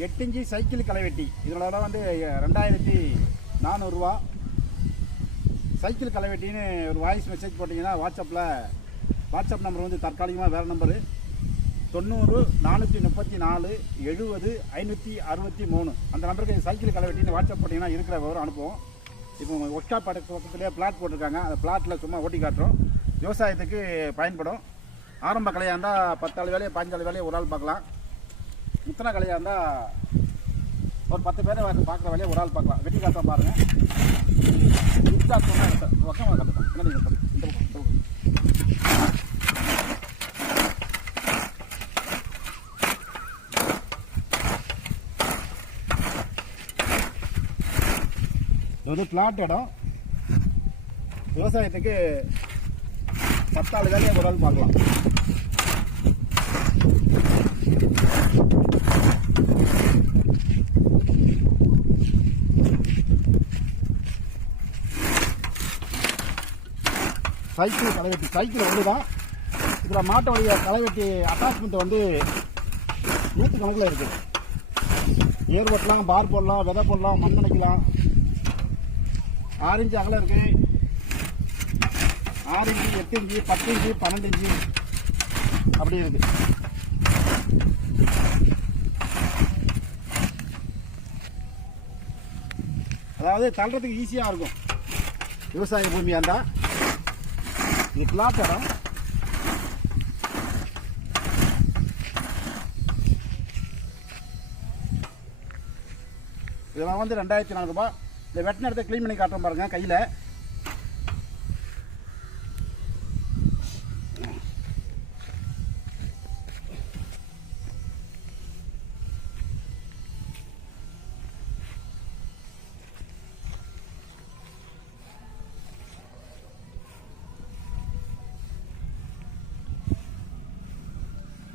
8 inch cycle களைவெட்டி. இதோட விலை வந்து 2400 ரூபா. சைக்கிள் களைவெட்டின்னு ஒரு வாய்ஸ் மெசேஜ் போட்டிங்கன்னா வாட்ஸ்அப் நம்பர் வந்து தற்காலிகமாக வேறு நம்பரு 90 434 70 563. அந்த நம்பருக்கு சைக்கிள் களைவெட்டின்னு வாட்ஸ்அப் போட்டிங்கன்னா இருக்கிற விவரம் அனுப்புவோம். இப்போ ஒர்க் ஷாப் பக்கத்துலேயே பிளாட் போட்டிருக்காங்க. அந்த பிளாட்டில் சும்மா ஓட்டி காட்டுறோம். விவசாயத்துக்கு பயன்படும். ஆரம்ப கலையாக இருந்தால் 10 ஆள் வேலையை 15 ஆள் வேலையை ஒரு ஆள் பார்க்கலாம். முத்தனை கலையாக இருந்தால் ஒரு 10 பேரை பார்க்குற வேலையை ஒரு ஆள் பார்க்கலாம். வெட்டி காட்டுறோம் பாருங்கள். பக்கமாக கட்டணும். இந்த பக்கம் இது வந்து பிளாட் இடம். விவசாயத்துக்கு 10 ஆள் வேலையை ஒரு ஆள் பார்க்கலாம். சைக்கிள் களைவெட்டி சைக்கிள் ஒன்று தான். இதில் மாட்டோடைய களைவெட்டி அட்டாச்மெண்ட் வந்து 100 கணக்கில் இருக்குது. ஏர் போடலாம், பார் போடலாம், விதை போடலாம், மண் நினைக்கலாம். 6 இன்ச்சு அகலம் இருக்குது. 6 இன்ச்சு, 8 இன்ச்சு, 10 இன்ச்சு, 12 இன்ச்சு அப்படி இருக்குது. அதாவது தள்ளுறதுக்கு ஈஸியாக இருக்கும். விவசாய பூமியாக இருந்தால் இது பிளாட் இடம். இதெல்லாம் வந்து 2400 ரூபா. இந்த வெட்டின இடத்த க்ளீன் பண்ணி காட்டுறோம் பாருங்க. கையில்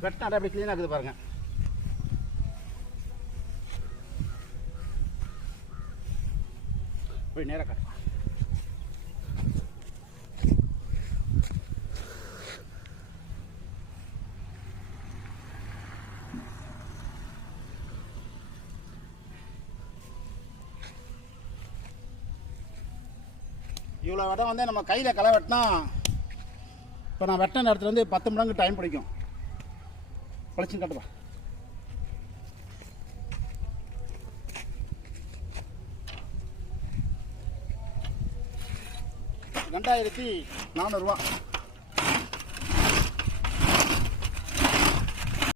வெட்டின இடம் எப்படி க்ளீனாக இருக்குது பாருங்க. போய் நேராக காட்டு. இவ்வளோ இடம் வந்து நம்ம கையில் களை வெட்டினா இப்போ நான் வெட்டின நேரத்தில் வந்து 10 மடங்கு டைம் பிடிக்கும். பழிச்சுன்னு காட்டுப்பா. 2400 ரூபா.